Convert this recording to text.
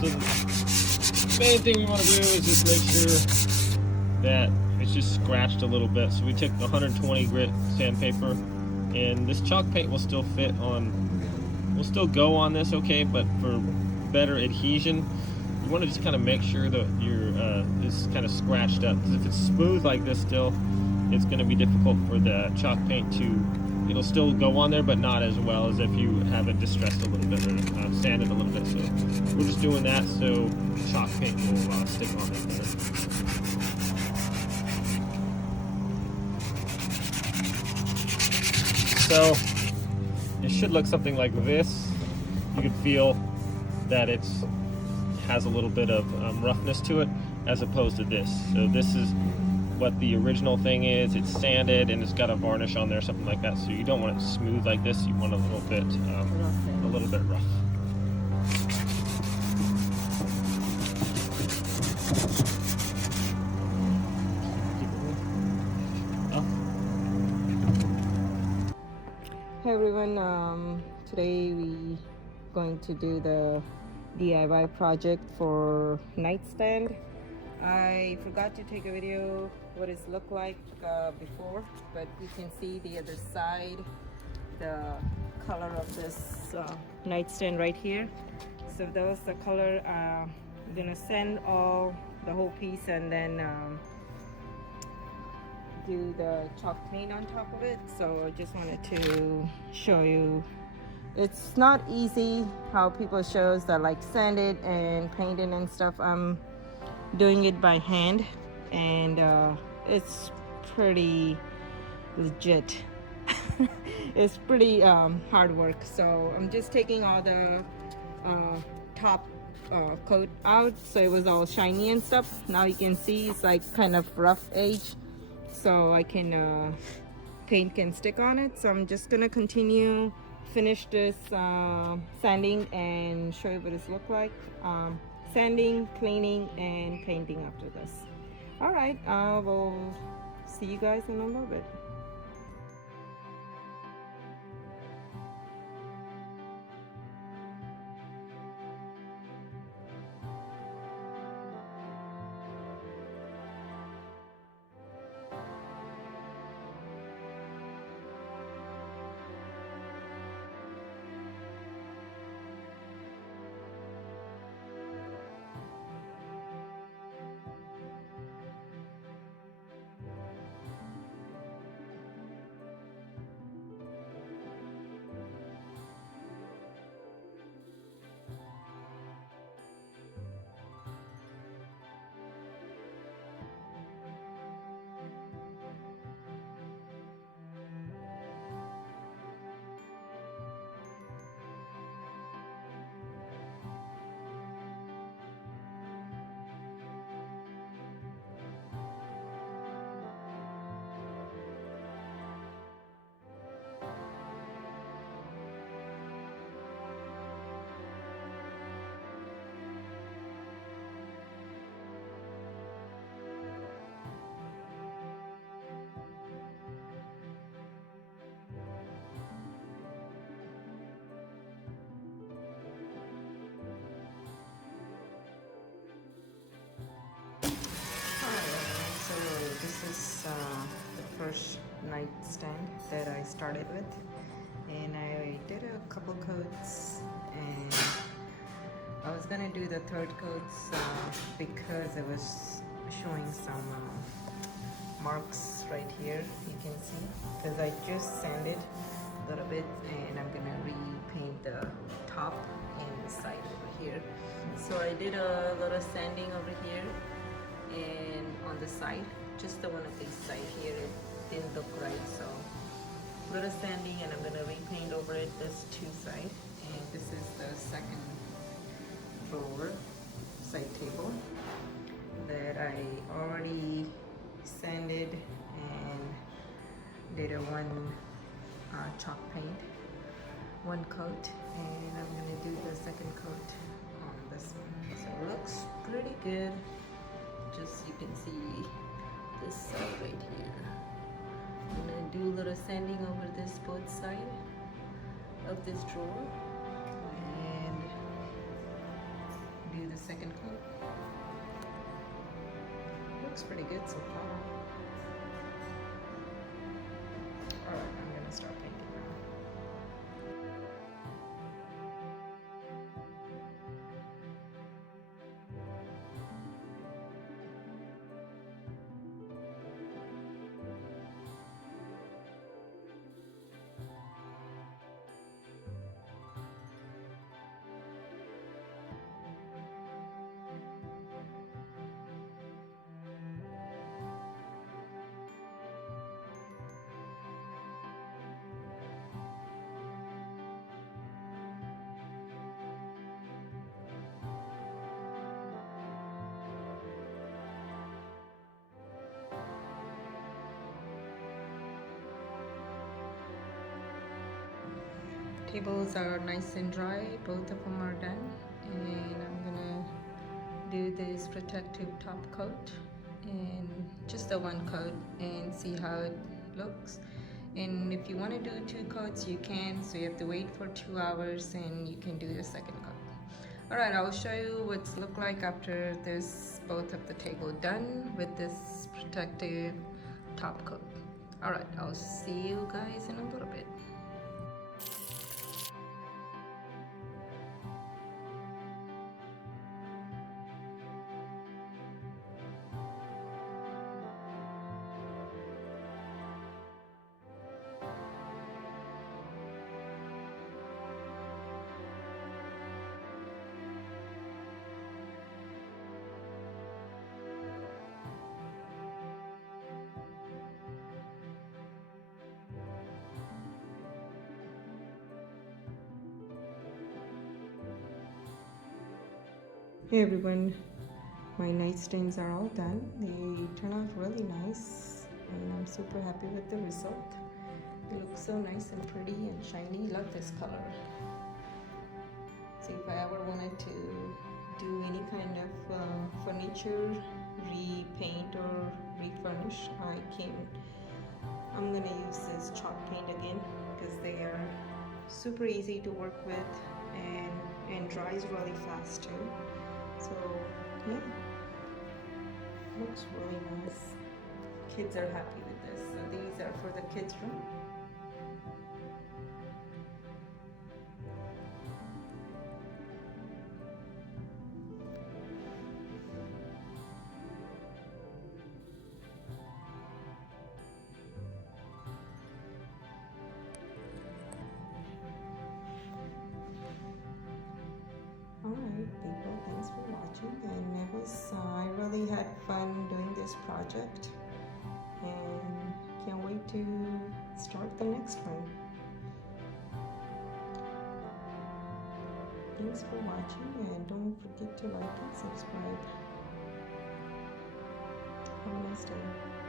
So the main thing we want to do is just make sure that it's just scratched a little bit. So we took 120 grit sandpaper, and this chalk paint will still fit on, will still go on this okay, but for better adhesion, you want to just kind of make sure that your is kind of scratched up, because if it's smooth like this still, it's going to be difficult for the chalk paint to, it'll still go on there, but not as well as if you have it distressed a little bit or sanded a little bit. So we're just doing that so chalk paint will stick on it better. So it should look something like this. You can feel that it has a little bit of roughness to it as opposed to this. So this is what the original thing is. It's sanded and it's got a varnish on there, something like that. So you don't want it smooth like this. You want a little bit rough. Hey everyone, today we going to do the DIY project for nightstand. I forgot to take a video what it's looked like before, but you can see the other side, the color of this nightstand right here. So that was the color. I'm gonna sand the whole piece and then do the chalk paint on top of it. So I just wanted to show you, it's not easy how people shows that like sand it and paint it and stuff. I'm doing it by hand, and it's pretty legit. It's pretty hard work. So I'm just taking all the top coat out, so it was all shiny and stuff. Now you can see it's like kind of rough edge, so I can paint can stick on it. So I'm just gonna continue finish this sanding and show you what it's look like. Sanding, cleaning, and painting after this. All right, we'll see you guys in a little bit. So this is the first nightstand that I started with, and I did a couple coats, and I was gonna do the third coats because it was showing some marks right here, you can see, because I just sanded a little bit, and I'm gonna repaint the top and the side over here. So I did a little sanding over here and on the side, just the one of these side here, it didn't look right, so a little sanding, and I'm gonna repaint over it this two side. And this is the second drawer side table that I already sanded and did a one chalk paint, one coat, and I'm gonna do the second coat on this one. So it looks pretty good. Just you can see this side right here. I'm gonna do a little sanding over this both side of this drawer and do do the second coat. Looks pretty good so far. Alright, I'm gonna start painting now. Tables are nice and dry, both of them are done, and I'm gonna do this protective top coat and just the one coat and see how it looks. And if you want to do 2 coats you can, so you have to wait for 2 hours and you can do the second coat. Alright, I'll show you what's look like after this both of the table done with this protective top coat. Alright, I'll see you guys in a little bit. Hey everyone, my nightstands are all done. They turn out really nice and I'm super happy with the result. They look so nice and pretty and shiny. Love this color. See, if I ever wanted to do any kind of furniture, repaint or refurnish, I can. I'm gonna use this chalk paint again because they are super easy to work with and dries really fast too. So yeah, looks really nice. Kids are happy with this. So these are for the kids' room. Alright people, thanks for watching, and I really had fun doing this project and can't wait to start the next one. Thanks for watching and don't forget to like and subscribe. Have a nice day.